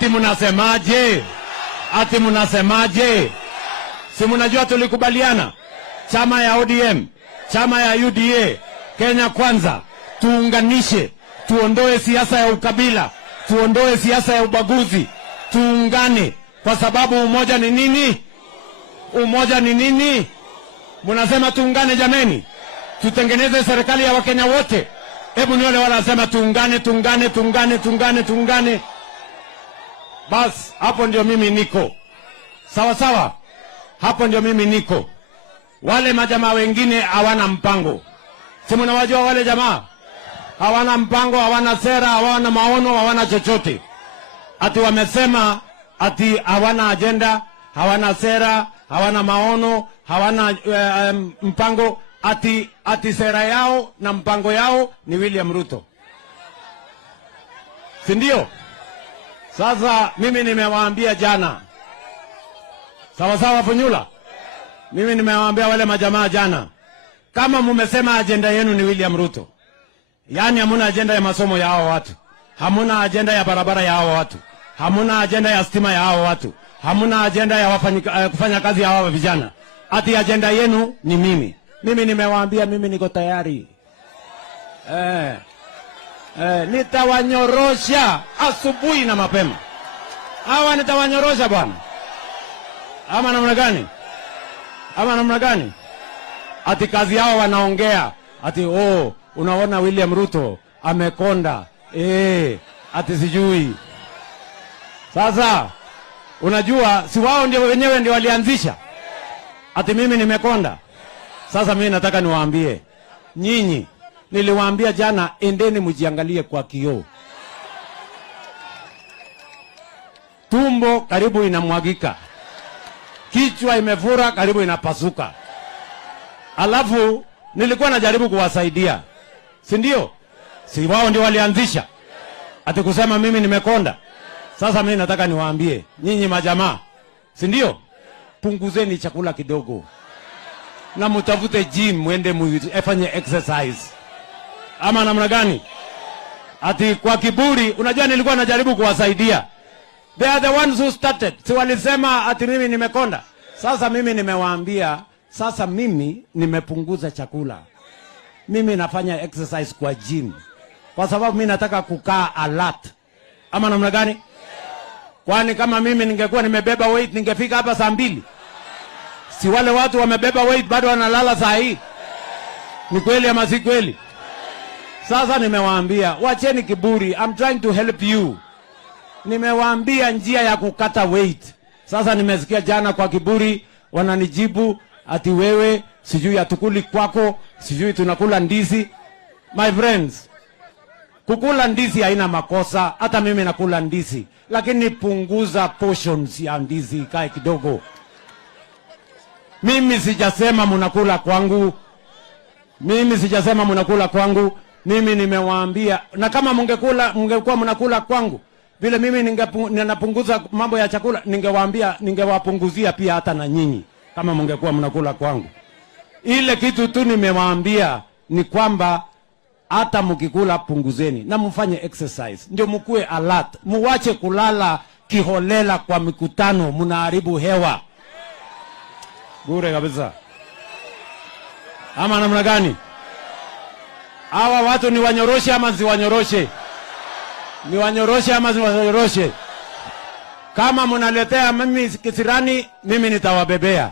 Ati mnasemaje? Ati mnasemaje? Si mnajua tulikubaliana chama ya ODM, chama ya UDA, Kenya Kwanza, tuunganishe, tuondoe siasa ya ukabila, tuondoe siasa ya ubaguzi, tuungane, kwa sababu umoja ni nini? Umoja ni nini? Mnasema tuungane jameni, tutengeneze serikali ya Wakenya wote. Hebu nione wala nasema tuungane, tuungane, tuungane, tuungane, tuungane. Bas, hapo ndio mimi niko. Sawa sawa? Hapo ndio mimi niko. Wale majamaa wengine hawana mpango. Si mnawajua wale jamaa? Hawana mpango, hawana sera, hawana maono, hawana chochote. Ati wamesema ati hawana agenda, hawana sera, hawana maono, hawana mpango. Ati sera yao na mpango yao ni William Ruto. Si ndio? Sasa mimi nimewaambia jana. Sawa sawa Funyula? Mimi nimewaambia wale majamaa jana. Kama mumesema agenda yenu ni William Ruto, yani hamuna agenda ya masomo ya hao watu, hamuna agenda ya barabara ya hao watu, hamuna agenda ya stima ya hao watu, hamuna agenda ya kufanya kazi ya hao vijana, ati agenda yenu ni mimi. Mimi nimewaambia mimi niko tayari. Nitawanyorosha asubuhi na mapema. Hawa nitawanyorosha bwana. Ama namna gani? Ama namna gani? Ati kazi yao wanaongea. Ati unaona William Ruto amekonda. Ati sijui. Sasa unajua si wao ndio wenyewe ndio walianzisha. Ati mimi nimekonda. Sasa mimi nataka niwaambie nyinyi, niliwaambia jana, endeni mjiangalie kwa kioo. Tumbo karibu inamwagika, kichwa imefura karibu inapasuka. Alafu nilikuwa najaribu kuwasaidia, si ndio? Si wao ndio walianzisha ati kusema mimi nimekonda. Sasa mimi nataka niwaambie nyinyi majamaa, si ndio? Punguzeni chakula kidogo na mutafute gym, mwende mfanye exercise. Ama namna gani? Ati kwa kiburi, unajua nilikuwa najaribu kuwasaidia. They are the ones who started. Si walisema ati mimi nimekonda. Sasa mimi nimewaambia, sasa mimi nimepunguza chakula. Mimi nafanya exercise kwa gym. Kwa sababu mimi nataka kukaa alert. Ama namna gani? Kwani kama mimi ningekuwa nimebeba weight ningefika hapa saa 2. Si wale watu wamebeba weight bado wanalala saa hii? Ni kweli ama si kweli? Sasa nimewaambia, wacheni kiburi. I'm trying to help you. Nimewaambia njia ya kukata weight. Sasa nimesikia jana kwa kiburi wananijibu ati wewe sijui atukuli kwako, sijui tunakula ndizi. My friends, kukula ndizi haina makosa, hata mimi nakula ndizi, lakini punguza portions ya ndizi kae kidogo. Mimi sijasema mnakula kwangu. Mimi sijasema mnakula kwangu. Mimi nimewaambia, na kama mngekuwa mnakula kwangu, vile mimi ninapunguza mambo ya chakula, ningewaambia, ningewapunguzia pia hata na nyinyi kama mngekuwa mnakula kwangu. Ile kitu tu nimewaambia ni kwamba hata mkikula punguzeni na mfanye exercise, ndio mkue alert. Muwache kulala kiholela kwa mikutano, mnaharibu hewa. Bure kabisa. Ama namna gani? Hawa watu ni wanyoroshe ama si wanyoroshe? Ni wanyoroshe ama si wanyoroshe? Kama mnaletea mimi kisirani, mimi nitawabebea.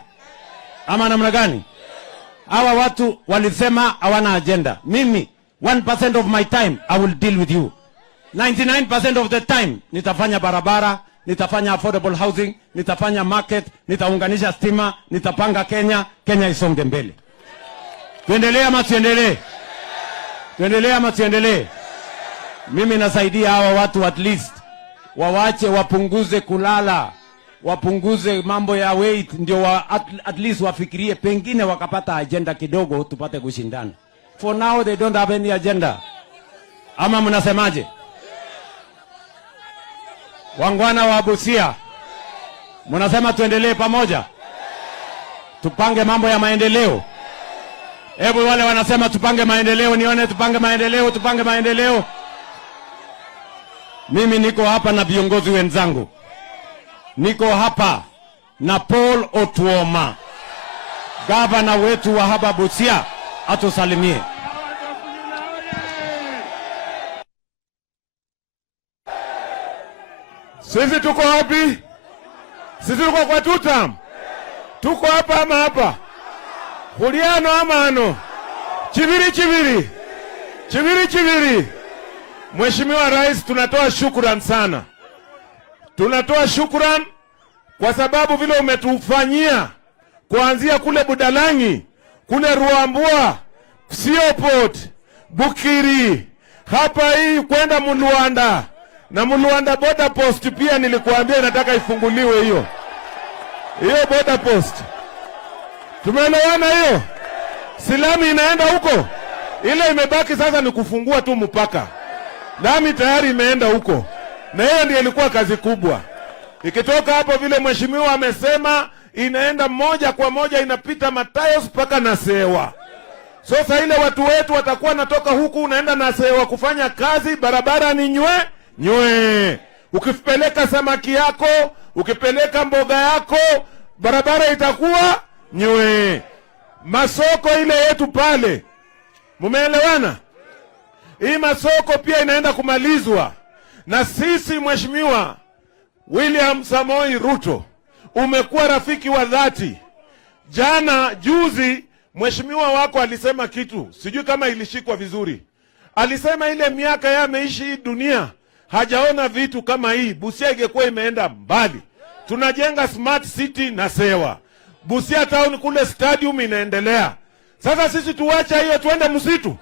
Ama namna gani? Hawa watu walisema hawana agenda. Mimi 1% of my time I will deal with you. 99% of the time nitafanya barabara, nitafanya affordable housing, nitafanya market, nitaunganisha stima, nitapanga Kenya, Kenya isonge mbele. Tuendelee ama tuendelee? Tuendelee ama tuendelee? Mimi nasaidia hawa watu at least wawache, wapunguze kulala, wapunguze mambo ya weight, ndio at least wafikirie pengine wakapata agenda kidogo tupate kushindana. For now they don't have any agenda. Ama mnasemaje? Wangwana wa Busia, mnasema tuendelee pamoja, tupange mambo ya maendeleo. Hebu wale wanasema tupange maendeleo, nione tupange maendeleo, tupange maendeleo. Mimi niko hapa na viongozi wenzangu. Niko hapa na Paul Otuoma, gavana wetu wa hapa Busia, atusalimie. Sisi tuko wapi? Sisi tuko kwa tutam. Tuko hapa ama hapa? Huliano ama ano? Chibiri chibiri. Chibiri chibiri. Mheshimiwa Rais, tunatoa shukrani sana. Tunatoa shukrani kwa sababu vile umetufanyia kuanzia kule Budalangi, kule Ruambua, Sioport, Bukiri, hapa hii kwenda Muluanda. Na Muluanda border post pia nilikuambia inataka ifunguliwe hiyo. Hiyo border post. Tumeelewana hiyo? Silami inaenda huko. Ile imebaki sasa ni kufungua tu mpaka. Lami tayari imeenda huko. Na hiyo ndiyo ilikuwa kazi kubwa. Ikitoka hapo vile mheshimiwa amesema inaenda moja kwa moja inapita Matayos mpaka Nasewa. Sasa ile watu wetu watakuwa natoka huku unaenda Nasewa kufanya kazi, barabara ni nywe. Ukipeleka samaki yako, ukipeleka mboga yako, barabara itakuwa nywe. Masoko ile yetu pale. Mumeelewana? Hii masoko pia inaenda kumalizwa. Na sisi mheshimiwa William Samoei Ruto umekuwa rafiki wa dhati. Juzi mheshimiwa wako alisema kitu, sijui kama ilishikwa vizuri. Alisema ile miaka yeye ameishi hii dunia hajaona vitu kama hii. Busia ingekuwa imeenda mbali. Tunajenga smart city na Sewa. Busia town kule stadium inaendelea. Sasa sisi tuacha hiyo tuende msitu?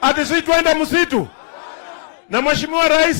Ati sisi tuende msitu? Na mheshimiwa Rais,